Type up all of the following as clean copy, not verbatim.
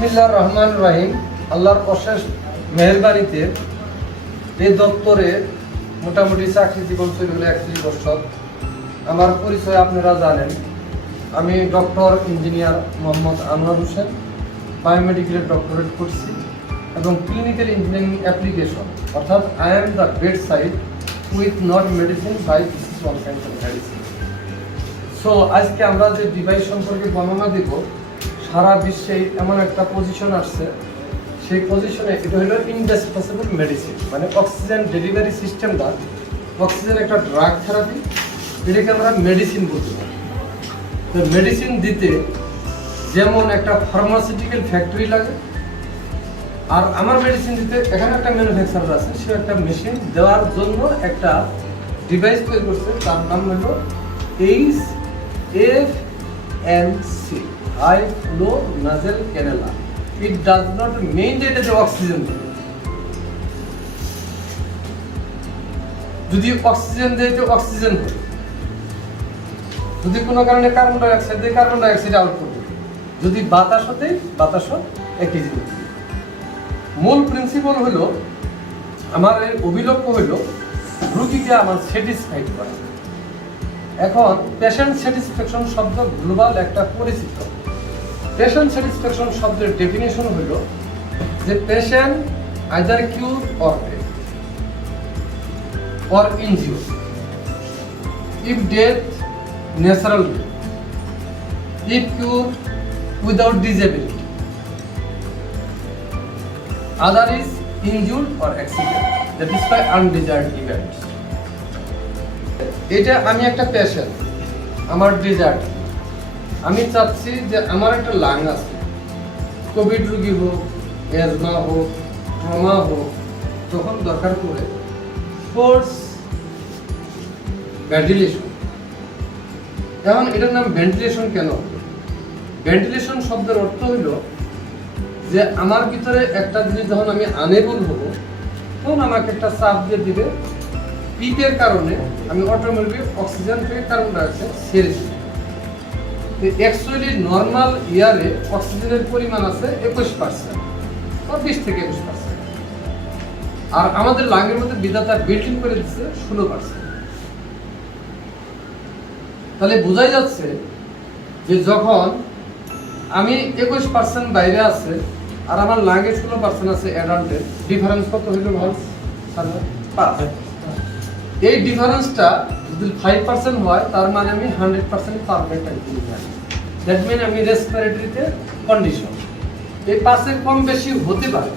বিসমিল্লাহির রহমানির রহিম। আল্লাহর অশেষ মেহেরবানিতে এই দপ্তরে মোটামুটি চাকরি জীবন শুরু হলো 31 বছর। আমার পরিচয় আপনারা জানেন, আমি ডক্টর ইঞ্জিনিয়ার মোহাম্মদ আনোয়ার হোসেন, বায়োমেডিকেলের ডক্টরেট করছি এবং ক্লিনিক্যাল ইঞ্জিনিয়ারিং অ্যাপ্লিকেশন, অর্থাৎ I am the bed side with not medicine by one kind of medicine. So আজকে আমরা যে ডিভাইস সম্পর্কে বর্ণনা দেব, সারা বিশ্বে এমন একটা পজিশন আসছে, সেই পজিশনে এটা হলো ইনডিসপেন্সেবল মেডিসিন, মানে অক্সিজেন ডেলিভারি সিস্টেমটা, অক্সিজেন একটা ড্রাগ থেরাপি, এটাকে আমরা মেডিসিন বলতে পারি। তো মেডিসিন দিতে যেমন একটা ফার্মাসিউটিক্যাল ফ্যাক্টরি লাগে, আর আমার মেডিসিন দিতে এখানে একটা ম্যানুফ্যাকচারার আছে, সে একটা মেশিন দেওয়ার জন্য একটা ডিভাইস তৈরি করছে, তার নাম হলো HFNC, হাই ফ্লো নাজেল ক্যানেলা। ইট ডাজ নট মেইন এটা যে অক্সিজেন দেবে, যদি অক্সিজেন দেয় তো অক্সিজেন হবে, যদি কোনো কারণে কার্বন ডাইঅক্সাইড দেয় কার্বন ডাইঅক্সাইড আউট করবে, যদি বাতাস হতে বাতাসও একই জিনিস। মূল প্রিন্সিপাল হলো, আমার এই অভিলক্ষ্য হলো রোগীকে আমার স্যাটিসফাইড করা। এখন পেশেন্ট স্যাটিসফ্যাকশন শব্দ গ্লোবাল একটা পরিচিত। পেশেন্ট স্যাটিসফ্যাকশন শব্দের ডেফিনেশন হলো যে patient either cure or death or injure, if death natural death, if cure without disability, other is injured or accident, that is by undesired events. এটা আমি একটা patient, আমার ডিজায়ার, আমি চাচ্ছি যে আমার একটা লাং আছে, কোভিড রোগী হোক, অ্যাজমা হোক, ট্রমা হোক, তখন দরকার পড়ে ফোর্স ভেন্টিলেশন। এখন এটার নাম ভেন্টিলেশন কেন? ভেন্টিলেশন শব্দের অর্থ হলো যে আমার ভিতরে একটা জিনিস যখন আমি আনেবল হব, তখন আমাকে একটা চাপ দিয়ে দিবে, পিপের কারণে আমি অটোমেটিক অক্সিজেন থেকে কার্বন ডাইঅক্সাইড ছেড়ে দিই। অ্যাকচুয়ালি নর্মাল ইয়ারে অক্সিজেনের পরিমাণ আছে 21% বা 20 থেকে 21%, আর আমাদের লাংয়ের মধ্যে বিধাতা বিল্ডিং করে দিচ্ছে 16%। তাহলে বোঝাই যাচ্ছে যে যখন আমি 21% বাইরে আছে আর আমার লাংয়ে 16% আছে অ্যাডাল্টের, ডিফারেন্স কত হইল ভাই? 5। এই ডিফারেন্সটা যদি 5% হয়, তার মানে আমি 100% পারফেক্ট একদম জানি। দ্যাট মিন আমি রেসপিরেটরিতে কন্ডিশন। এই 5-এর কম বেশি হতে পারে।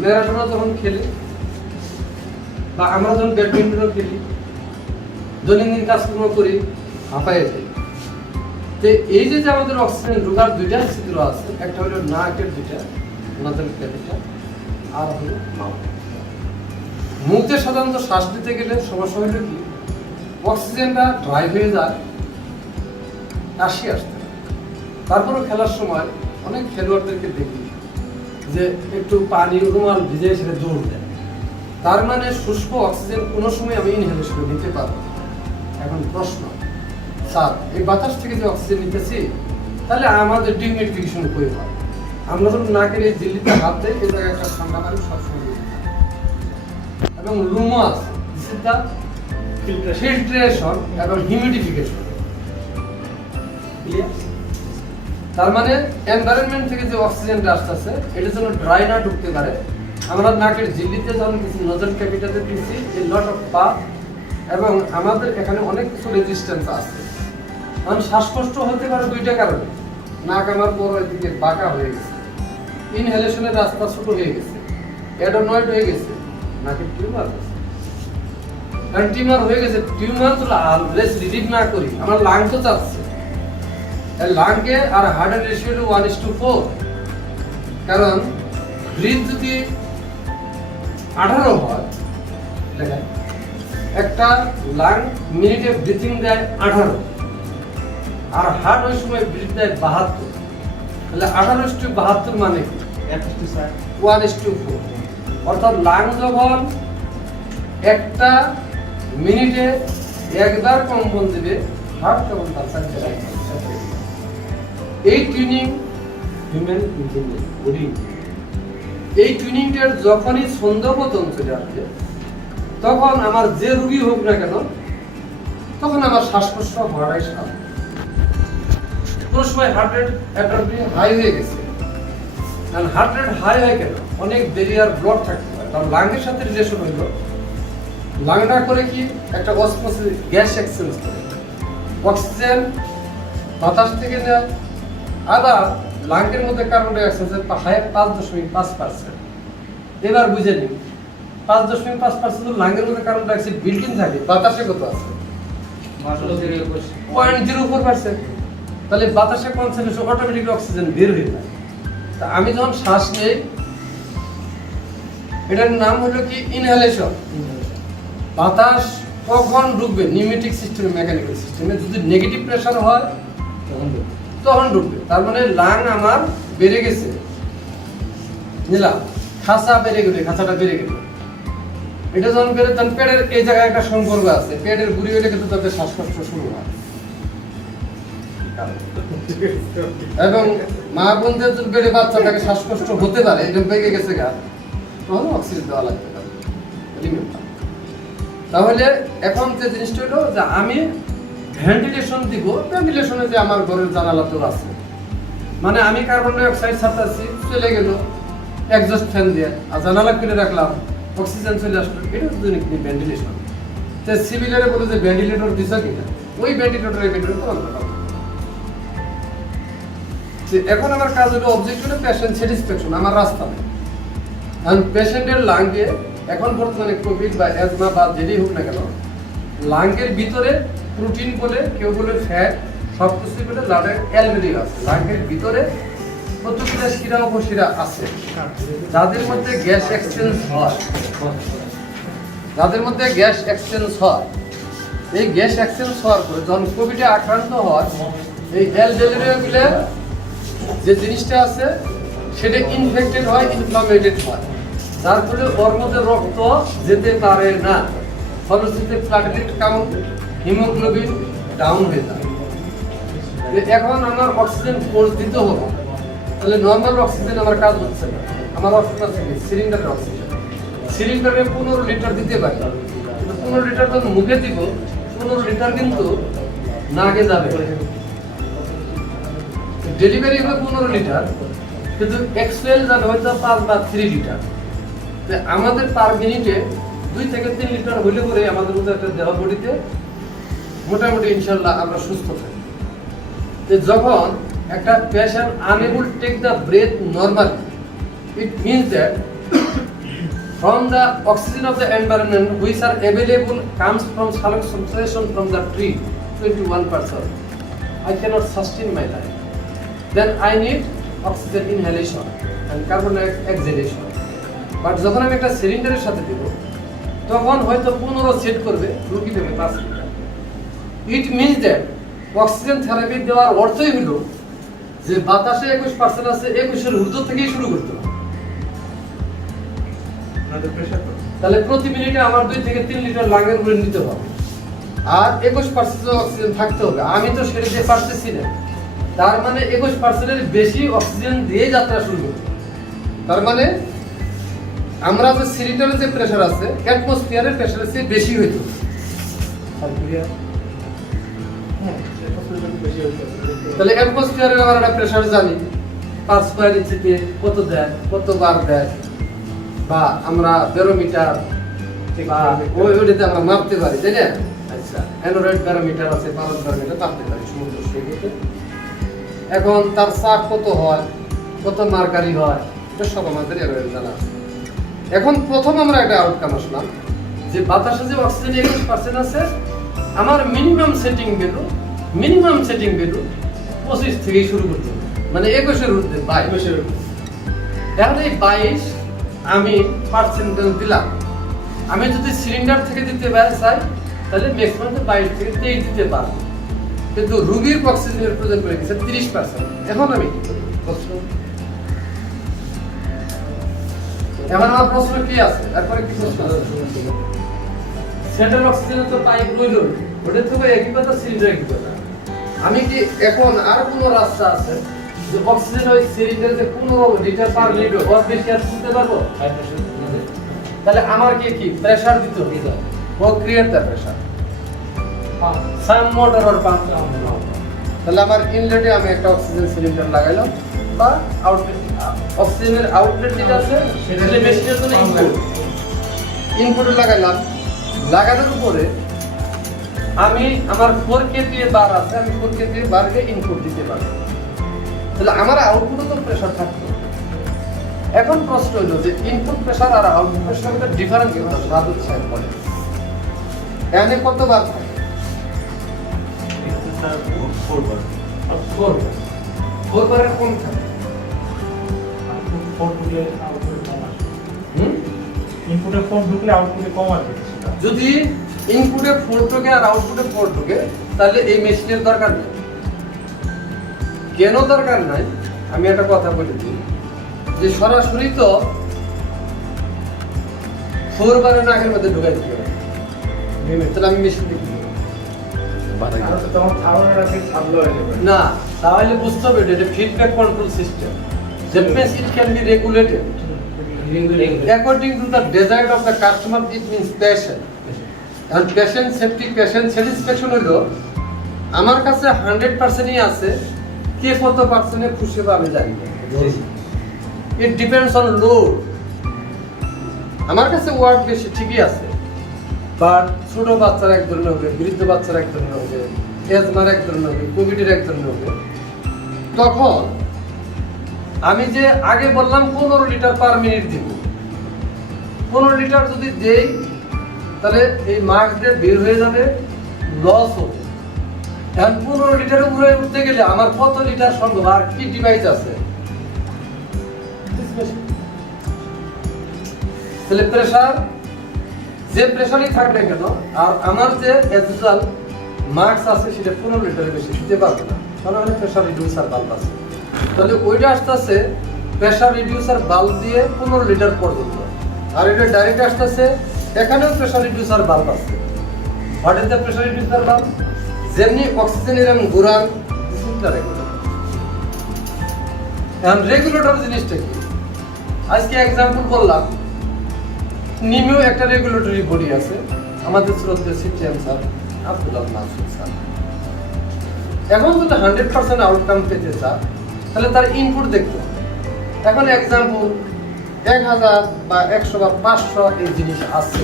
ম্যারাথন যখন খেলি বা আমরা যখন ব্যাডমিন্টনও খেলি, দৈনন্দিন কাজকর্ম করি, হাঁপায়ে যাই। এই যে আমাদের অক্সিজেন ঢোকার দুইটা ছিদ্র আছে, একটা হলো নাকের দুইটা নাকের ক্যাভিটা, আর হলো মাউথ। মুখে সাধারণত শ্বাস নিতে গেলে সমস্যা হলো কি, অক্সিজেনটা ড্রাই হয়ে যায়, কাশি আসতে। তারপরেও খেলার সময় অনেক খেলোয়াড়দেরকে দেখি যে একটু পানি রুমাল ভিজে সেটা দৌড় দেয়, তার মানে শুষ্ক অক্সিজেন কোনো সময় আমি ইনহেলেশন নিতে পারবো। এখন প্রশ্ন, স্যার এই বাতাস থেকে যে অক্সিজেন নিতেছি, তাহলে আমাদের ডিহিউমিডিফিকেশন কই হয়? আমরা যখন নাকের এই ঝিল্লিতে হাত দেয়, এই জায়গায় একটা ঠান্ডা পানি সবসময় এবং রুমও আছে, ফিল্ট্রেশন এবং হিউমিডিফিকেশন। তার মানে এনভায়রনমেন্ট থেকে যে অক্সিজেনটা আসতেছে, এটা যেন ড্রাই না ঢুকতে পারে। আমরা নাকের ঝিল্লিতে যখন কিছু নজল ক্যাভিটিতে দিচ্ছি, এই লট অফ পাথ, এবং আমাদের এখানে অনেক কিছু রেজিস্ট্যান্স আছে। কারণ শ্বাসকষ্ট হতে পারে দুইটা কারণে, নাক আমার বড় দিকে বাঁকা হয়ে গেছে, ইনহেলেশনের রাস্তা ছোট হয়ে গেছে, অ্যাডেনয়েড হয়ে গেছে, নাকের টিউমার আছে। কারণ টিউমার হয়ে গেছে, টিউমার তো লেস রিলিভ না করি, আমার লাং তো চাচ্ছে, লাংকে আর হার্টের রেশিও 1:4। কারণ ব্রিথ যদি 18 হয়, দেখায় একটা লাং মিনিটে ব্রিথিং দেয় 18, আর হার্ট ওই সময় ব্রিথ দেয় 72। তাহলে 18:72 মানে কি? 1:4। অর্থাৎ লাং যখন একটা মিনিটে একবার কম্পন দেবে, হার্ট তখন তার সাথে। এই টিউনিং হিউম্যান ইঞ্জিনিয়ার বডি এই টুইনিংটার যখনই ছন্দপতন চলে আসবে তখন আমার যে রুগী হোক না কেন তখন আমার শ্বাসকষ্ট হওয়াটাই স্বাভাবিক। কোনো সময় হার্ট রেট অ্যাট্রফি হাই হয়ে গেছে, কারণ হার্ট রেট হাই হয় কেন, অনেক বেরিয়ার ব্লক থাকতে পারে, কারণ লাংয়ের সাথে রিলেশন হইল। লাংটা করে কি একটা অসমোসিস গ্যাস এক্সচেঞ্জ করে, অক্সিজেন বাতাস থেকে নেয়, আবার লাংয়ের মধ্যে কার্বন ডাই অক্সাইডের হাই 5.5%। এবার বুঝে নিন 5.5% লাংয়ের মধ্যে carbon dioxide built in থাকে, বাতাসে কত আছে? 0.04%। তাহলে বাতাসে কনসেন্ট্রেশন অটোমেটিক অক্সিজেন বের হয়ে যায়। তা আমি যখন শ্বাস নেই, এটার নাম হলো কি ইনহেলেশন। বাতাস কখন ঢুকবে? নিউমেটিক সিস্টেমে, মেকানিক্যাল সিস্টেমে যদি নেগেটিভ প্রেসার হয় তখন ঢুকবে। তার মানে লাং আমার বেড়ে গেছে, নিলাম খাঁচা বেড়ে গেলে, খাঁচাটা বেড়ে গেল, এটা যখন বেড়ে তখন পেটের এই জায়গায় একটা সম্পর্ক আছে, পেটের বুড়ি হইলে কিন্তু তাদের শ্বাসকষ্ট শুরু হয়। এবং মা বোনদের যদি পেটে বাচ্চাটাকে শ্বাসকষ্ট হতে পারে, এটা পেকে গেছে গা, তখন অক্সিজেন দেওয়া লাগবে। তাহলে এখন যে জিনিসটা হলো যে আমি ভেন্টিলেশন দিব, ভেন্টিলেশনে যে আমার ঘরের জানালাতেও আছে, মানে আমি কার্বন ডাই অক্সাইড ছাড়তেছি, চলে গেল এক্সস্ট ফ্যান দিয়ে, আর জানালা খুলে রাখলাম, অক্সিজেন চলে আসলো, এটা যদি ভেন্টিলেশন। তো সিভিলারে বলে যে ভেন্টিলেটর দিছ কিনা, ওই ভেন্টিলেটরের ভিতরে তো অন্তত। এখন আমার কাজ হলো অবজেক্ট হলো পেশেন্ট স্যাটিসফ্যাকশন, আমার রাস্তা নেই। কারণ পেশেন্টের লাঙ্গে এখন বর্তমানে কোভিড বা অ্যাজমা বা যেটাই হোক না কেন, লাঙ্গের ভিতরে প্রোটিন বলে, কেউ বলে ফ্যাট, সব কিছু বলে ব্লাডের অ্যালবেরিও আছে। লাঙ্গের ভিতরে কতগুলো শিরা উপশিরা আছে, যাদের মধ্যে গ্যাস এক্সচেঞ্জ হয়, যাদের মধ্যে গ্যাস এক্সচেঞ্জ হয়। এই গ্যাস এক্সচেঞ্জ হওয়ার পরে যখন কোভিডে আক্রান্ত হয়, এই অ্যালবেরিওগুলো যে জিনিসটা আছে সেটা ইনফেক্টেড হয়, ইনফ্লামেটেড হয়, যার ফলে ওর মধ্যে রক্ত যেতে পারে না, ফলশ্রুতিতে প্লাটেলেট কাউন্ট, হিমোগ্লোবিন ডাউন হয়ে যায়। এখন আমার অক্সিজেন ফোর্স দিতে হবে, তাহলে নর্মাল অক্সিজেন আমার কাজ হচ্ছে না। আমার অক্সিজেন আছে সিলিন্ডারের অক্সিজেন, সিলিন্ডারে 15 লিটার দিতে পারি, কিন্তু 15 লিটার যখন মুখে দিব, 15 লিটার কিন্তু নাকে যাবে। ডেলিভারি হবে 15 লিটার, কিন্তু এক্সেল যাবে হয়তো 5 বা 3 লিটার। আমাদের পার মিনিটে 2 থেকে 3 লিটার হইলে পরে আমাদের মধ্যে একটা দেহ বডিতে মোটামুটি ইনশাল্লাহ আমরা সুস্থ থাকি। যখন একটা patient unable take the breath normally, it means that from the oxygen of the environment which are available comes from concentration from the tree 21%. I cannot sustain my life. Then I need oxygen inhalation and carbon dioxide exhalation. But যখন আমি একটা সিলিন্ডারের সাথে দেব, তখন হয়তো 15 set করবে, রুগী দেবে 5 litre. It means that oxygen therapy দেওয়ার অর্থই হলো যে বাতাসে 21% আছে, 21-এর ঊর্ধ্ব থেকেই শুরু করতে হবে। তাহলে প্রতি মিনিটে আমার 2 থেকে 3 লিটার লাঙের উপরে নিতে হবে, আর 21% অক্সিজেন থাকতে হবে। আমি তো সেটা দিয়ে পারতেছি না, তার মানে 21%-এর বেশি অক্সিজেন দিয়ে যাত্রা শুরু করতে হবে। তার মানে আমরা যে সিলিন্ডারের যে প্রেসার আছে, অ্যাটমসফিয়ারের প্রেসারের চেয়ে বেশি হইতো। তাহলে অ্যাটমসফিয়ারের আমরা একটা প্রেসার জানি, 5 স্কয়ার ইঞ্চিতে কত দেয়, কত বার দেয়, বা আমরা ব্যারোমিটার বা ওইটাতে আমরা মাপতে পারি, তাই না? আচ্ছা, অ্যানোরয়েড ব্যারোমিটার আছে, পারদ ব্যারোমিটার মাপতে পারি সমুদ্র সৈকতে। এখন তার চাপ কত হয়, কত মার্কারি হয়, এটা সব আমাদের অ্যানোরয়েড জানা আছে। এখন প্রথম আমরা একটা আউটকাম আসলাম যে বাতাসে যে অক্সিজেন 21% আছে, আমার মিনিমাম সেটিং ভ্যালু 25 থেকে শুরু করতে হবে, মানে 21-এর ঊর্ধ্বে 22-এর ঊর্ধ্বে। এখন এই 22 আমি পার্সেন্টেজ দিলাম। আমি যদি সিলিন্ডার থেকে দিতে চাই তাহলে ম্যাক্সিমাম 22 থেকে 23 দিতে পারবো, কিন্তু রোগীর অক্সিজেনের প্রয়োজন পড়ে গেছে 30%। এখন আমি এখন আমার প্রশ্ন কি আছে, এরপরে কি প্রশ্ন আছে? সেন্ট্রাল অক্সিজেনের তো পাইপ রইল, ওটা তো একই কথা, সিলিন্ডার একই কথা। আমি কি এখন আর কোনো রাস্তা আছে যে অক্সিজেন ওই সিলিন্ডারে যে 15 লিটার পার মিনিট ওর বেশি আর তুলতে পারবো? তাহলে আমার কি প্রেসার দিতে হবে, ও create the pressure some motor or pump. তাহলে আমার ইনলেটে আমি একটা অক্সিজেন সিলিন্ডার লাগাইলাম বা আউটলেট, অক্সিজেনের আউটলেট যেটা আছে সেটা মেশিনের জন্য ইনপুট লাগাইলাম। লাগানোর উপরে আমি আমার 4 kPa বার আছে, আমি 4 kPa বারকে ইনপুট দিতে পারবো। তাহলে আমার আউটপুটে তো প্রেসার থাকতো। এখন প্রশ্ন হলো যে ইনপুট প্রেসার আর আউটপুট প্রেসারের ডিফারেন্স কি হলো? সাত হচ্ছে বলে এখানে কত বার থাকে? 4 বারের কম থাকে। ইনপুটে 4 ঢুকলে আউটপুটে কম আসবে। যদি ইনপুটে 4 ঢোকে আর আউটপুটে 4 ঢোকে তাহলে এই মেশিনের দরকার নেই। কেন দরকার নাই আমি একটা কথা বলে দিই, যে সরাসরি তো 4 বারের নাকের মধ্যে ঢুকাই দিতে হবে, তাহলে আমি মেশিন দেখি না, তাহলে বুঝতে হবে এটা feedback control system. That means it can be regulated according to the desire of the customer. It means patient and patient safety, patient satisfaction হলো আমার কাছে 100%ই আছে, কে কত পার্সেন্টে খুশি হবে আমি জানি না। It depends on load. আমার কাছে ওয়ার্ড বেশি ঠিকই আছে, বাট ছোট বাচ্চার এক ধরনের হবে, বৃদ্ধ বাচ্চার এক ধরনের হবে, এজমার এক ধরনের হবে, কোভিডের এক ধরনের হবে। তখন আমি যে আগে বললাম 15 লিটার পার মিনিট দিব, 15 লিটার যদি দেই তাহলে এই মার্কেটে বের হয়ে যাবে, লস হবে। এখন 15 লিটারের উপরে উঠতে গেলে আমার কত লিটার সম্ভব আর কি ডিভাইস আছে? তাহলে প্রেসার যে প্রেসারই থাকবে কেন, আর আমার যে অ্যাজুয়াল মার্কস আছে সেটা 15 লিটারের বেশি দিতে পারবে না, কারণ ওখানে প্রেসার রিডিউসার বাল্ব আছে। তাহলে ওইটা আসতেছে প্রেসার রিডিউসার বাল্ব দিয়ে 15 লিটার পর্যন্ত, আর এটা ডাইরেক্ট আসতেছে এখানেও প্রেসার রিডিউসার বাল্ব আছে। What is the pressure reducer bulb? যেমনি অক্সিজেনের আমি ঘুরান, দিস ইজ দ্য রেগুলেটর। এখন রেগুলেটর জিনিসটা কি? আজকে एग्जांपल বললাম, নিমেও একটা রেগুলেটরি বডি আছে, আমাদের শ্রদ্ধেয় CTM sir Abdullah Masud sir. এখন যদি 100% আউটকাম পেতে চায় তাহলে তার ইনপুট দেখতে হবে। এখন एग्जांपल 1000 বা 100 বা 500 এই জিনিস আছে,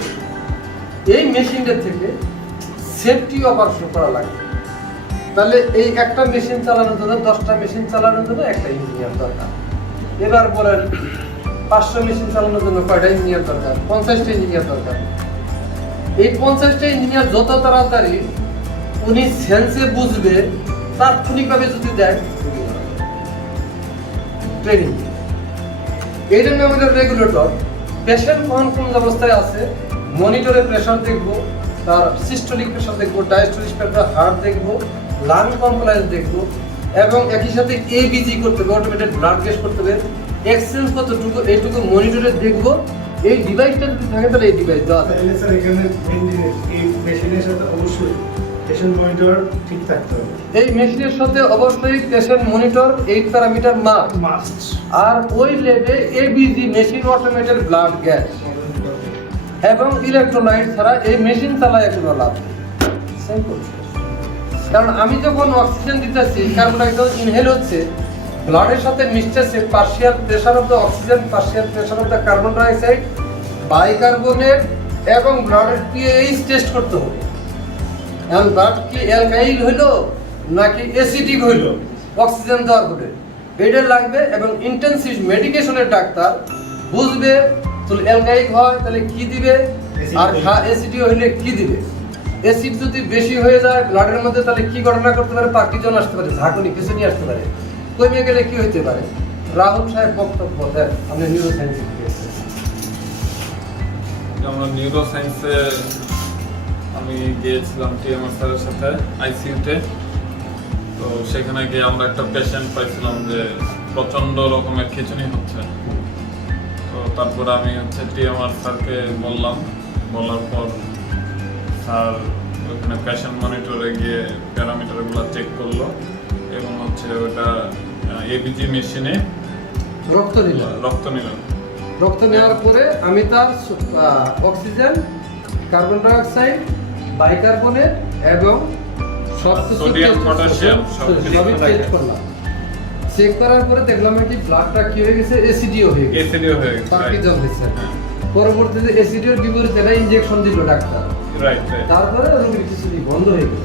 এই মেশিনটার থেকে সেফটি অপারেশন করা লাগে। তাহলে এই একটা মেশিন চালানোর জন্য 10টা মেশিন চালানোর জন্য একটা ইঞ্জিনিয়ার দরকার। এবার বলেন 500 মেশিন চালানোর জন্য কয়টা ইঞ্জিনিয়ার দরকার? 50টা ইঞ্জিনিয়ার দরকার। এই 50টা ইঞ্জিনিয়ার যত তাড়াতাড়ি উনি সেন্সে বুঝবে, তাৎক্ষণিকভাবে যদি দেয় ট্রেনিং। এই জন্য আমাদের রেগুলেটর পেশেন্ট কোন অবস্থায় আছে, মনিটরে প্রেসার দেখবো, তার সিস্টোলিক প্রেসার দেখবো, ডায়াস্টোলিক প্রেসার, হার্ট দেখবো, লাং কমপ্লায়েন্স দেখবো, এবং একই সাথে এবিজি করতে হবে, অটোমেটেড ব্লাড গ্যাস করতে হবে, এক্সচেঞ্জ কতটুকু এইটুকু মনিটরে দেখবো। এই ডিভাইসটা যদি থাকে তাহলে এই ডিভাইস দেওয়া যায়। তাহলে স্যার এখানে মেইন জিনিস এই মেশিনের সাথে অবশ্যই পেশেন্ট মনিটর ঠিক থাকতে হবে। এই মেশিনের সাথে অবশ্যই পেশেন্ট মনিটর 8 প্যারামিটার মাস্ট, আর ওই level ABG machine automated blood gas এবং ইলেকট্রোলাইট ছাড়া এই মেশিন চালায় কোনো লাভ নেই। কারণ আমি যখন অক্সিজেন দিতেছি, কার্বন ডাইঅক্সাইড ইনহেল হচ্ছে, ব্লাডের সাথে মিশতেছে, partial pressure of the oxygen, partial pressure of the carbon dioxide, bicarbonate এবং ব্লাডের পিএইচ টেস্ট করতে হবে। এখন ব্লাড কি অ্যালকাইল হইলো নাকি অ্যাসিডিক হইলো অক্সিজেন দেওয়ার পরে, এটা লাগবে। এবং ইন্টেনসিভ মেডিকেশনের ডাক্তার বুঝবে তাহলে অ্যালকাইল হয় তাহলে কি দিবে, আর অ্যাসিডি হইলে কি দিবে। অ্যাসিড যদি বেশি হয়ে যায় ব্লাডের মধ্যে তাহলে কি ঘটনা করতে পারে? পার্কিনসন আসতে পারে, ঝাঁকুনি কিছু নিয়ে আসতে পারে। কমে গেলে কি হইতে পারে? রাহুল সাহেব বক্তব্য দেন, আপনি নিউরোসায়েন্সে আমরা নিউরোসায়েন্সে আমি গিয়েছিলাম টিএমআর স্যারের সাথে আইসিইউতে। তো সেখানে গিয়ে আমরা একটা পেশেন্ট পাইছিলাম যে প্রচণ্ড রকমের খিঁচুনি হচ্ছে। তো তারপর আমি টিএমআর স্যারকে বললাম, বলার পর স্যার ওখানে পেশেন্ট মনিটরে গিয়ে প্যারামিটারগুলো চেক করলো এবং ওটা এবিজি মেশিনে রক্ত নিলাম। রক্ত নিলাম। রক্ত নেওয়ার পরে আমি তার oxygen, carbon die oxide, bicarbonate এবং সব সোডিয়াম, পটাশিয়াম সবই চেক করলাম। চেক করার পরে দেখলাম কি ব্লাডটা কি হয়ে গেছে, এসিডিও হয়ে গেছে, এসিডিও হয়ে গেছে। পার্কিনসন হয়েছে। পরবর্তীতে এসিডিওর বিপরীতে একটা ইনজেকশন দিল ডাক্তার। রাইট। তারপরে রোগীর কিছুদিন বন্ধ হয়ে গেল।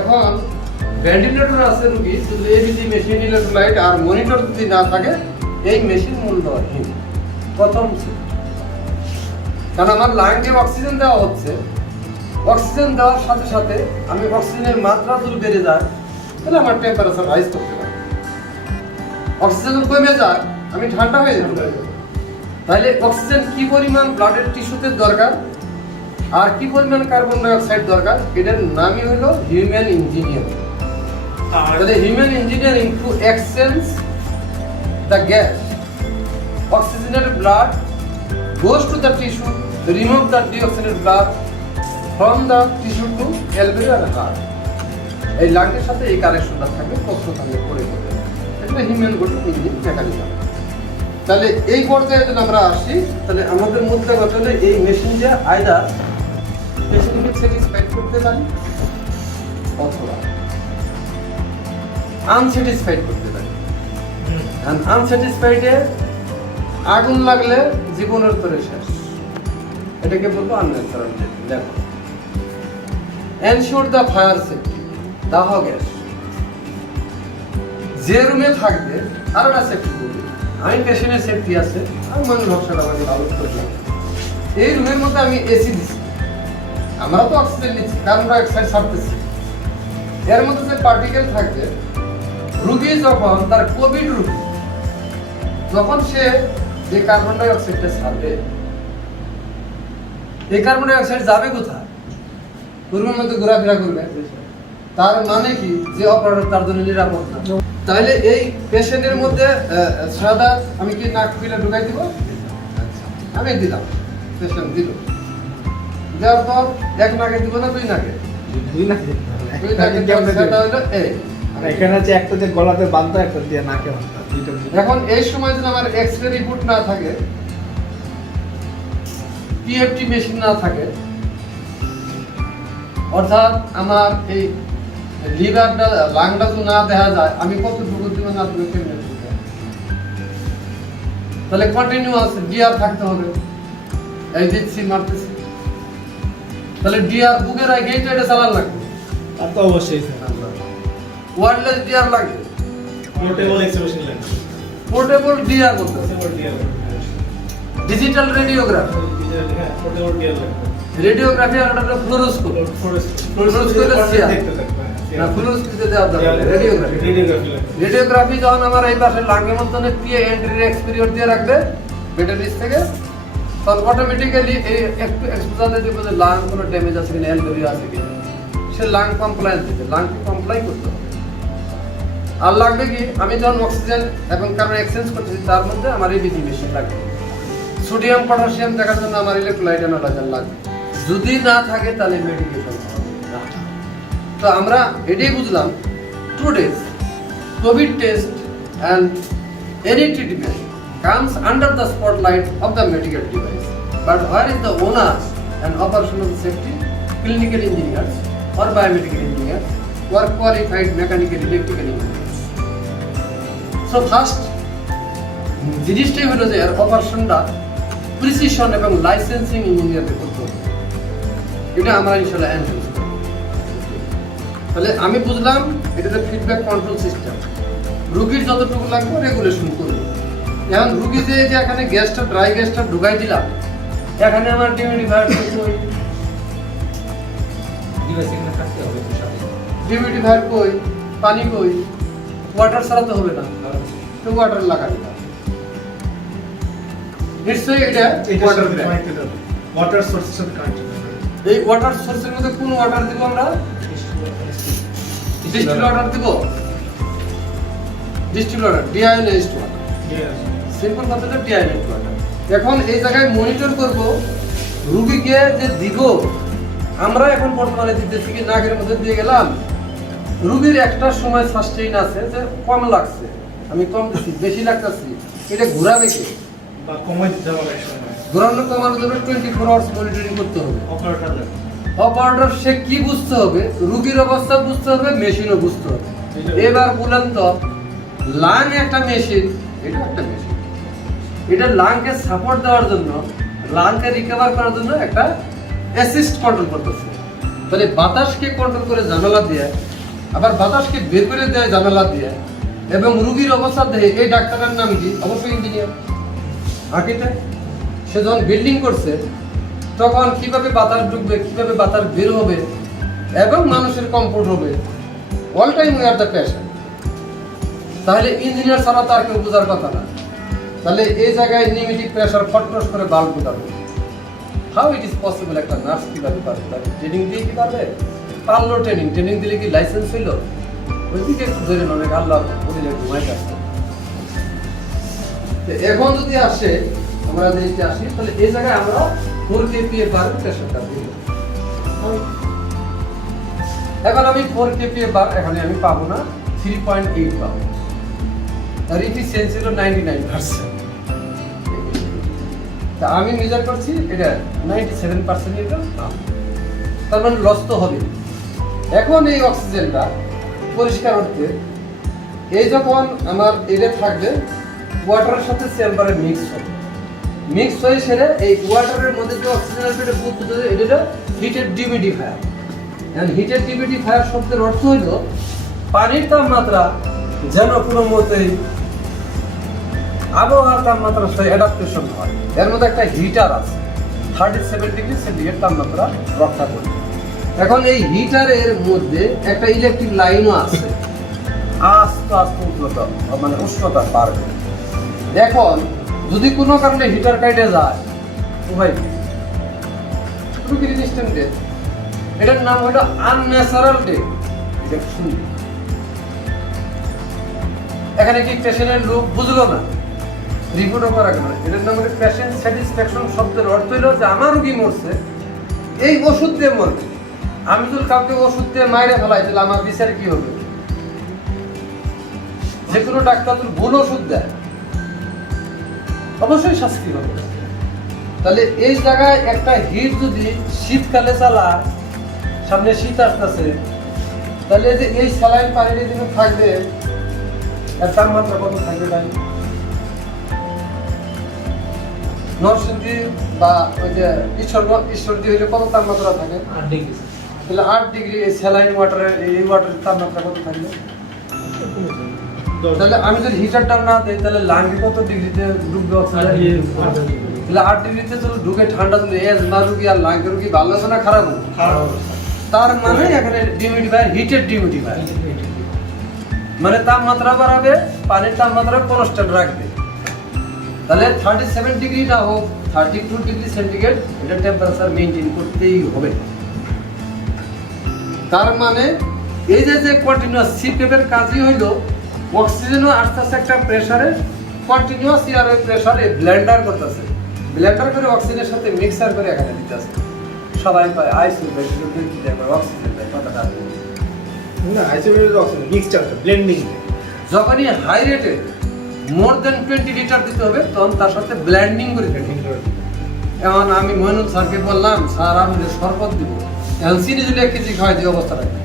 এখন ভেন্টিলেটর আছে রোগী, শুধু এবিজি মেশিন, ইলেকট্রোলাইট আর মনিটর যদি না থাকে এই মেশিন মূল্যহীন। প্রথম, কারণ আমার লাংকে অক্সিজেন দেওয়া হচ্ছে, অক্সিজেন দেওয়ার সাথে সাথে আমি অক্সিজেনের মাত্রা যদি বেড়ে যায় তাহলে আমার টেম্পারেচার রাইজ করতে পারে। অক্সিজেন কমে যায় আমি ঠান্ডা হয়ে যাব। তাহলে অক্সিজেন কি পরিমাণ ব্লাডের টিস্যুতে দরকার আর কি পরিমাণ কার্বন ডাই অক্সাইড দরকার, এটার নামই হলো হিউম্যান ইঞ্জিনিয়ারিং। তাহলে human engineering two exchange the gas, oxygenated blood goes to the tissue, remove the deoxygenated blood from the tissue to alveolar heart. এই লাংয়ের সাথে এই কানেকশনটা থাকবে, প্রশ্ন থাকলে পড়ে যাবে। এটা হিউম্যান বডি ইঞ্জিন মেকানিজম। তাহলে এই পর্যায়ে যদি আমরা আসি, তাহলে আমাদের মধ্যে কথা হলো এই মেশিন যে আইদার পেশেন্টকে স্যাটিসফাইড করতে পারি অথবা আনস্যাটিসফাইড করতে পারি। আনস্যাটিসফাইডে আগুন লাগলে জীবনের তরে শেষ, এটাকে বলবো আনন্যাচারাল ডেথ। দেখো, এনশিওর দ্য ফায়ার সেফটি, দাহ গ্যাস যে রুমে থাকবে আর একটা সেফটি করবে। আমি পেশেন্টের সেফটি আছে, আমি মানুষ ভরসাটা আমাকে ভালো করলাম। এই রুমের মধ্যে আমি এসি দিচ্ছি, আমরা তো অক্সিজেন নিচ্ছি, কার্বন ডাই অক্সাইড ছাড়তেছি। এর মধ্যে যে পার্টিকেল থাকবে, রোগী যখন তার কোভিড রোগী যখন সে যে কার্বন ডাই অক্সাইডটা ছাড়বে, এই কার্বন ডাই অক্সাইড যাবে কোথায়? রুমের মধ্যে ঘোরাফেরা করবে। তার মানে কি যে অপারেটর তার জন্য নিরাপদ না। তাহলে এই পেশেন্টের মধ্যে সাদা আমি কি নাক খুলে ঢুকাই দিব? আমি দিলাম, পেশেন্ট দিল। দেওয়ার পর এক নাকে দিব না দুই নাকে? দুই নাকে। দুই নাকে সেটা হলো এই। এখানে আছে একটা যে গলাতে বাঁধা, একটা দিয়ে নাকে বাঁধা। এখন এই সময় যদি আমার এক্সরে রিপোর্ট না থাকে, পিএফটি মেশিন না থাকে, অর্থাৎ আমার এই লিভারটা লাংটা যদি না দেখা যায়, আমি কতটুকু দিব না তুমি কেমনে বুঝবে? তাহলে কন্টিনিউয়াস ডিআর থাকতে হবে, এই দিচ্ছি মারতেছি। তাহলে ডিআর বুকে রাখে এটা চালান লাগবে। আর তো অবশ্যই ওয়্যারলেস ডিআর লাগবে, পোর্টেবল এক্সপ্রেশন লাগবে, পোর্টেবল ডিআর বলতে, পোর্টেবল ডিআর ডিজিটাল রেডিওগ্রাফি, হ্যাঁ পোর্টেবল ডিআর লাগবে, রেডিওগ্রাফি আর একটা ফ্লোরোস্কোপ। ফ্লোরোস্কোপ দেখতে থাকবে। না, ফ্লোরোস্কোপে দেওয়া দরকার রেডিওগ্রাফি। রেডিওগ্রাফি লাগবে। রেডিওগ্রাফি যখন আমার এই পাশে লাংয়ের মধ্যে পিএ এন্ট্রির এক্সপিরিয়ড দিয়ে রাখবে ব্যাটারিজ থেকে, তখন অটোমেটিক্যালি এই একটু এক্সপোজার দিয়ে যে লাং কোনো ড্যামেজ আছে কিনা, অ্যালবেরিয়া আছে কিনা, সে লাং কমপ্লায়েন্স দিবে, লাংকে কমপ্লাই করতে হবে। আর লাগবে কি, আমি যখন অক্সিজেন এবং কার্বন এক্সচেঞ্জ করতেছি তার মধ্যে আমার এবিজি মেশিন লাগবে। সোডিয়াম পটাশিয়াম দেখার জন্য আমার ইলেকট্রোলাইট অ্যানালাইজার লাগবে। যদি না থাকে তাহলে মেডিকেশন হবে। তো আমরা এটাই বুঝলাম, today's Covid test and any treatment comes under the spotlight of the medical device. But where is the owners and operational safety, clinical engineers or biomedical engineers who are qualified mechanical electrical engineers? So first, জিনিসটাই হলো যে এর অপারেশনটা precision এবং licensing ইঞ্জিনিয়ারদের করতে হবে। এটা আমরা ইনশাআল্লাহ এনশিওর করব। তাহলে আমি বুঝলাম এটা ফিডব্যাক কন্ট্রোল সিস্টেম, রোগীর যতটুকু লাগবে রেগুলেশন করব। এখন রুগী যে এখানে গ্যাসটা ড্রাই গ্যাসটা ঢুকাই দিলাম, এখানে আমার ডিমিডিফায়ার কই, ডিমিডিফায়ার কই, পানি কই, ওয়াটার ছাড়াতে হবে না, তো ওয়াটার লাগা দিলাম। নিশ্চয়ই এটা ওয়াটার ওয়াটার সোর্সের সাথে কানেক্টেড। এই ওয়াটার সোর্সের মধ্যে কোন ওয়াটার দিব আমরা? ডিস্টিল ওয়াটার দিব, ডিস্টিল ওয়াটার, ডিআইএনএসড ওয়াটার। সিম্পল কথাটা ডিআইএনএসড ওয়াটার। এখন এই জায়গায় মনিটর করব রোগীকে যে দিব, আমরা এখন বর্তমানে দিতেছি কি নাকের মধ্যে দিয়ে গেলাম, রোগীর একটা সময় সাস্টেইন আছে যে কম লাগছে, আমি কমতেছি, বেশি লাগতেছি, এটা ঘোরাবে কে? বা কমাই দিতে হবে অনেক সময়। ঘোরানো কমানোর জন্য 24 আওয়ার্স মনিটরিং করতে হবে। অপারেটর লাগে। অপারেটর সে কি বুঝতে হবে? রুগীর অবস্থা বুঝতে হবে, মেশিনও বুঝতে হবে। এবার বলেন তো, লাং একটা মেশিন, এটা একটা মেশিন, এটা লাংকে সাপোর্ট দেওয়ার জন্য, লাংকে রিকভার করার জন্য একটা অ্যাসিস্ট কন্ট্রোল করতেছে। তাহলে বাতাসকে কন্ট্রোল করে জানালা দিয়ে, আবার বাতাসকে বের করে দেয় জানালা দিয়ে, এবং রুগীর অবস্থা দেখে, এই ডাক্তারের নাম কি? অবশ্যই ইঞ্জিনিয়ার, আর্কিটেক্ট। সে যখন বিল্ডিং করছে তখন কিভাবে বাতাস ঢুকবে, কিভাবে বাতাস বের হবে, এবং মানুষের কমফোর্ট হবে, all time we are the patient. তাহলে ইঞ্জিনিয়ার ছাড়া তার কেউ বোঝার কথা না। তাহলে এই জায়গায় নিউমেটিক প্রেসার ফটফট করে বাল্ব ঢুকাবে। How it is possible? একটা নার্স কিভাবে পারবে? তাকে ট্রেনিং দিয়ে কি পারবে? পারলো ট্রেনিং, ট্রেনিং দিলে কি লাইসেন্স হইল? ওইদিকে একটু ধরে অনেক আল্লাহ বলিলে ঘুমাই আসছে। এখন যদি আসে, আমরা যদি আসি, তাহলে এই জায়গায় আমরা 4 kPa বার প্রেসারটা দিই। এখন আমি 4 kPa বার এখানে আমি পাবো না, 3.8 পাবো। তার এফিসিয়েন্সি হলো 99%। তা আমি মেজার করছি এটা 97% এটা পাবো। তার মানে লস তো হবে। এখন এই অক্সিজেনটা পরিষ্কার অর্থে এই যখন আমার এটা থাকবে, ওয়াটারের সাথে চেম্বারে মিক্স হবে, মিক্স হয়ে সেরে এই ওয়াটারের মধ্যে যে অক্সিজেন আসবে এটা বুঝতে হবে, এটা হিটেড ডিমিডিফায়ার। এন্ড হিটেড ডিমিডিফায়ার শব্দের অর্থ হলো পানির তাপমাত্রা যেন কোনো মতেই আবহাওয়ার তাপমাত্রার সাথে অ্যাডাপ্টেশন হয়। এর মধ্যে একটা হিটার আছে, 37 ডিগ্রি সেন্টিগ্রেড তাপমাত্রা রক্ষা করে। এখন এই হিটারের মধ্যে একটা ইলেকট্রিক লাইনও আছে, আস্তে আস্তে উষ্ণতা মানে উষ্ণতা বাড়বে। এখন যদি কোনো কারণে হিটার কাটে যায়, ভাই রুগী রেজিস্ট্যান্ট ডেথ, এটার নাম হলো আনন্যাচারাল ডেথ। এটা শুনি এখানে কি পেশেন্টের লোক বুঝলো না, রিপোর্টও করা গেল না। এটার নাম হলো পেশেন্ট স্যাটিসফ্যাকশন। শব্দের অর্থ হলো যে আমার রুগী মরছে, এই ওষুধ দিয়ে মরবে। আমি যদি কাউকে ওষুধ দিয়ে মাইরে ফেলাই, তাহলে আমার বিচার কি হবে? যে কোনো ডাক্তার যদি ভুল ওষুধ দেয় অবশ্যই শাস্তি হবে। তাহলে এই জায়গায় একটা হিট যদি শীতকালে চালা, সামনে শীত আসতেছে, তাহলে যে এই স্যালাইন পানির দিনে থাকবে, এর তাপমাত্রা কত থাকবে? তাই নরসিংদী বা ওই যে ঈশ্বরদী হইলে কত তাপমাত্রা থাকে? 8 ডিগ্রি। তাহলে 8 ডিগ্রি এই স্যালাইন ওয়াটারের, এই ওয়াটারের তাপমাত্রা কত থাকবে? তাহলে আমি যদি হিটারটা না দিই, তাহলে লাঙ্গে কত ডিগ্রিতে ঢুকবে অক্সিজেন? তাহলে 8 ডিগ্রিতে যদি ঢুকে ঠান্ডা, তাহলে এজমা রুগী আর লাঙ্গের রুগী ভালো হবে না খারাপ হবে? তার মানে এখানে ডিমিডিফায়ার, হিটেড ডিমিডিফায়ার, মানে তাপমাত্রা বাড়াবে, পানির তাপমাত্রা কনস্ট্যান্ট রাখবে। তাহলে 37 ডিগ্রি না হোক, 32 ডিগ্রি সেন্টিগ্রেড এটা টেম্পারেচার মেইনটেইন করতেই হবে। তার মানে এই যে কন্টিনিউয়াস সিপিএফের কাজই হইলো অক্সিজেনও আস্তে আস্তে একটা প্রেসারে কন্টিনিউয়াস এয়ার প্রেসারে ব্লেন্ডার করতেছে, ব্লেন্ডার করে অক্সিজেনের সাথে মিক্সার করে এখানে দিতেছে। সবাই পায় আইসিইউ অক্সিজেন দেয় কথাটা না, আইসোলেটেড অক্সিজেন মিক্সচার ব্লেন্ডিং। যখনই হাই রেটে মোর দেন 20 লিটার দিতে হবে, তখন তার সাথে ব্লেন্ডিং করে দিতে হবে। এখন আমি মইনুল স্যারকে বললাম, স্যার আমি যে শরবত দিব, এখন চিনি যদি 1 কেজি খাওয়াই দিয়ে অবস্থা রাখবে,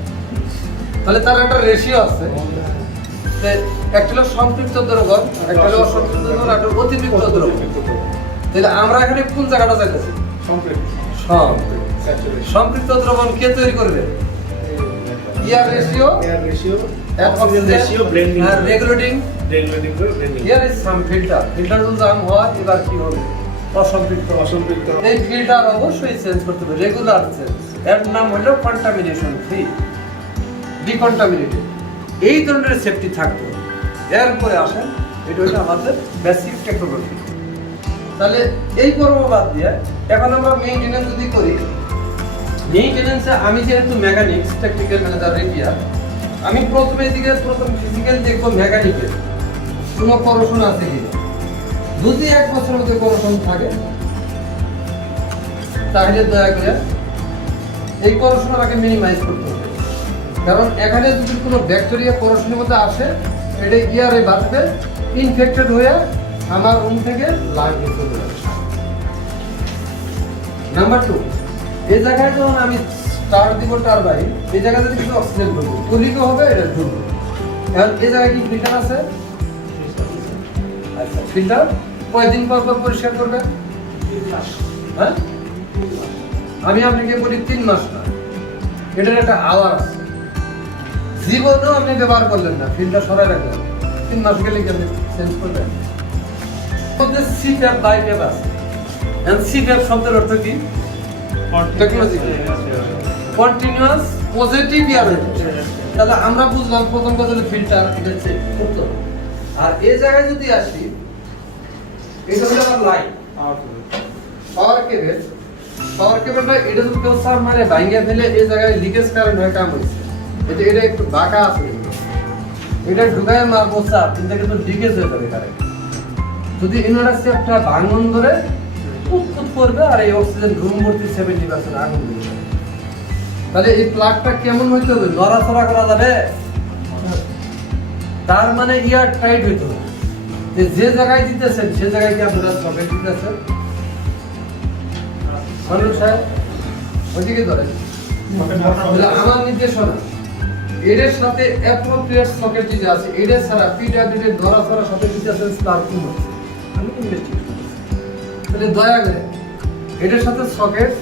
তাহলে তার একটা রেশিও আছে। একটা হলো সম্পৃক্ত দ্রবণ, একটা হলো অসম্পৃক্ত দ্রবণ, একটা অতিরিক্ত দ্রবণ। তাহলে আমরা এখানে কোন জায়গাটা চাইতেছি? সম্পৃক্ত দ্রবণ কে তৈরি করবে? Air ratio, oxygen ratio, blending আর regulating. Here is some filter. Filter যদি জাম হয়, এবার কি হবে? অসম্পৃক্ত। এই ফিল্টার অবশ্যই চেঞ্জ করতে হবে, রেগুলার চেঞ্জ। এর নাম হলো কন্টামিনেশন ফ্রি, ডিকন্টামিনেটেড। এই ধরনের সেফটি থাকতে হবে। এরপরে আসেন, এটা হলো আমাদের বেসিক টেকনোলজি। তাহলে এই পর্ব বাদ দিয়ে এখন আমরা মেইনটেনেন্স যদি করি, মেইনটেনেন্সে আমি যেহেতু মেকানিক্স, টেকনিক্যাল ম্যানেজার রিপেয়ার, আমি প্রথম ফিজিক্যাল দেখবো মেকানিকের কোনো করোশন আছে কি। যদি 1 বছরের মধ্যে করোশন থাকে, তাহলে দয়া করে এই করোশনটাকে মিনিমাইজ করতে হবে। কারণ এখানে যদি কোনো ব্যাকটেরিয়া করোশনের মধ্যে আসে, এটা ইয়ারে বাঁচবে, ইনফেক্টেড হয়ে আমার রুম থেকে লাইভে চলে যাবে। নাম্বার 2, এই জায়গায় যখন আমি স্টার্ট দিব টারবাইন, এই জায়গাতে কিছু অক্সিজেন ঢুকবে, কুলিংও হবে, এটা ঢুকবে। এখন এই জায়গায় কি ফিল্টার আছে? আচ্ছা, ফিল্টার কয়দিন পর পর পরিষ্কার করবেন? হ্যাঁ, আমি আপনাকে বলি 3 মাস না, এটার একটা আওয়ার আছে। জীবনেও আপনি ব্যবহার করলেন না, ফিল্টার সরাই রাখলেন, 3 মাস গেলে কি আপনি চেঞ্জ করবেন? মধ্যে সিপ্যাপ বাইপ্যাপ আছে। এখন সিপ্যাপ শব্দের অর্থ কি? Technology, continuous positive air. তাহলে আমরা বুঝলাম প্রথম কথা হলো ফিল্টার, এটা চেক করতে হবে। আর এই জায়গায় যদি আসি, এটা হলো আমার লাইন, পাওয়ার কেবল। পাওয়ার কেবলটা এটা যদি কেউ সার মারে ভাঙিয়ে ফেলে, এই জায়গায় লিকেজ কারেন্ট হয়ে কাম হচ্ছে। এটা একটু বাঁকা আছে, এটা ঢুকায় মারবো চাপ, কিন্তু কিন্তু লিকেজ হয়ে যাবে কারেন্ট। যদি ইনভার্টার একটা ভাঙন ধরে উৎপুত করবে, আর এই অক্সিজেন রুম ভর্তি 70% আগুন ধরে যাবে। তাহলে এই প্লাগটা কেমন হইতে হবে? নড়াচড়া করা যাবে? তার মানে ইয়ার টাইট হইতে হবে। যে জায়গায় দিতেছেন সে জায়গায় কি আপনারা সকেট দিতেছেন? মানুষ সাহেব ওইদিকে ধরেন, আমার নির্দেশনা এর সাথে অ্যাপ্রোপ্রিয়েট সকেট যে আছে, এর ছাড়া পিডব্লিউডি নড়াচড়ার সাথে দিতেছেন স্টার্টিং হচ্ছে। আমি ইনভেস্টিগেট করছি, তাহলে দয়া করে এটার সাথে সকেট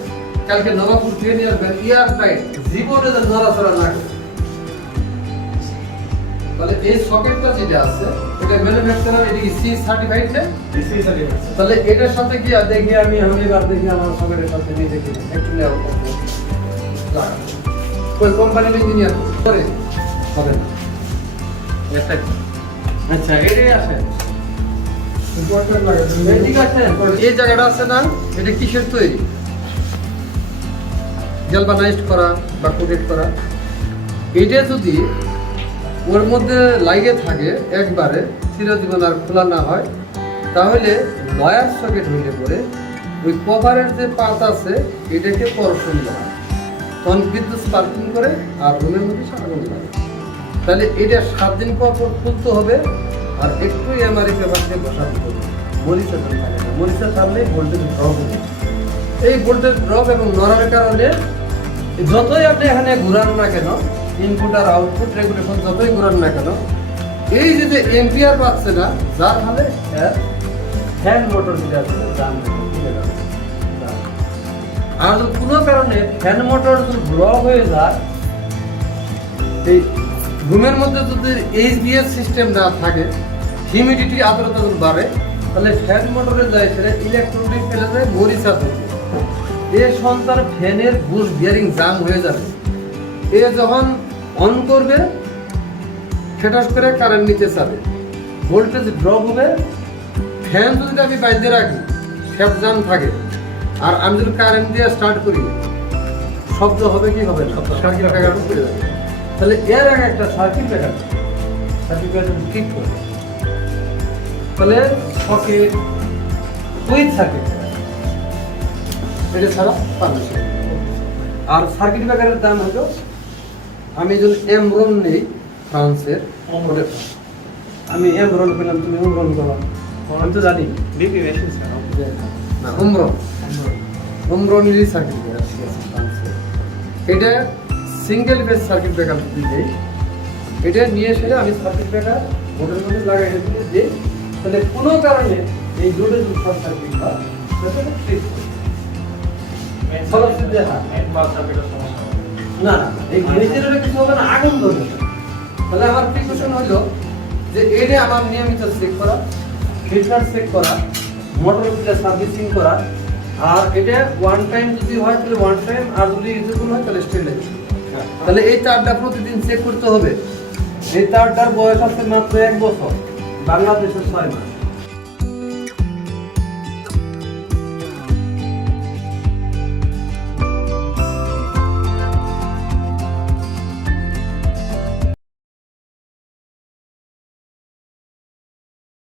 কালকে নবাবপুর থেকে নিয়ে আসবেন, ইয়ার টাইট, জীবনে যেন নড়াচড়া না করে। তাহলে এই সকেটটা যেটা আছে, এটা ম্যানুফ্যাকচারার, এটা কি সি সার্টিফাইড না? C certified. তাহলে এটার সাথে কি আর দেখি আমি এবার দেখি আমার সকেটের সাথে নিয়ে দেখি একটু নেওয়া লাগা, কোন কোম্পানির ইঞ্জিনিয়ার করে হবে না। আচ্ছা, এটাই আসে। ঠিক আছে, এই জায়গাটা আছে না, এটা কিসের তৈরি? গ্যালভানাইজড করা বা কোটেড করা। এটা যদি ওর মধ্যে লাগে থাকে একবারে চিরজীবন আর খোলা না হয়, তাহলে লয়ার সকেট হইলে পরে ওই কভারের যে পাত আছে এটাকে করশন দেওয়া, তখন বিদ্যুৎ স্পার্কিং করে আর রুমের মধ্যে আগুন লাগে। তাহলে এটা 7 দিন পর পর খুলতে হবে, আর একটু এমআরআই পেপার দিয়ে বসাতে হবে। মরিচা থাকে না, মরিচা থাকলে ভোল্টেজ ড্রপ হবে। এই ভোল্টেজ ড্রপ এবং নড়ার কারণে যতই আপনি এখানে ঘুরান না কেন, ইনপুট আর আউটপুট রেগুলেশন যতই ঘুরান না কেন, এই যে এম্পিয়ার পাচ্ছে না, যার ফলে ফ্যান মোটর যেটা আছে জাম হয়ে যাবে। আর যদি কোনো কারণে ফ্যান মোটর যদি ব্লক হয়ে যায়, এই রুমের মধ্যে যদি এইচবিএস সিস্টেম না থাকে, হিউমিডিটি আর্দ্রতা যদি বাড়ে, তাহলে ফ্যান মোটরে যায় সেটা ইলেকট্রনিক ফেলে যায় মরিচা থেকে। এ সন্তান ফ্যানের বুশ বিয়ারিং জাম হয়ে যাবে। এ যখন অন করবে, ফেটাস করে কারেন্ট নিতে যাবে, ভোল্টেজ ড্রপ হবে। ফ্যান যদি আমি বাইরে রাখি, ফ্যাপ জাম থাকে, আর আমি যদি কারেন্ট দিয়ে স্টার্ট করি, শব্দ হবে কি হবে না? সার্কিট ব্রেকার করে যাবে। তাহলে এর আগে একটা সার্কিট ব্রেকার ঠিক করে, তাহলে সকেট উইথ সার্কিট এটা ছাড়া পারবে। আর সার্কিট ব্রেকারের দাম হলো, আমি যদি এমরন নেই ফ্রান্সের, আমি এমরন পেলাম, তুমি এমরন করলাম, আমি তো জানি বিপি মেশিন স্যার না, অমরনেরই সার্কিট ব্রেকার ঠিক আছে ফ্রান্সের। এটা সিঙ্গেল ফেজ সার্কিট ব্রেকার দিই, এটা নিয়ে এসে আমি সার্কিট ব্রেকার বোর্ডের মধ্যে লাগাই দিই। তাহলে কোনো কারণে এই লোডের শর্ট সার্কিট হয়, সেটা ঠিক না, এই মেশিনের কিছু হবে না, আগুন ধরবে। তাহলে আমার প্রিকশন হলো যে এটা আমার নিয়মিত চেক করা, ফিল্টার চেক করা, মোটর ফিল্টার সার্ভিসিং করা, আর এটা ওয়ান টাইম যদি হয় তাহলে ওয়ান টাইম, আর যদি ইউজেবল হয় তাহলে স্টেরিলাইজেশন। তাহলে এই তারটা প্রতিদিন চেক করতে হবে। এই তারটার বয়স আছে মাত্র 1 বছর, বাংলাদেশের 6 মাস।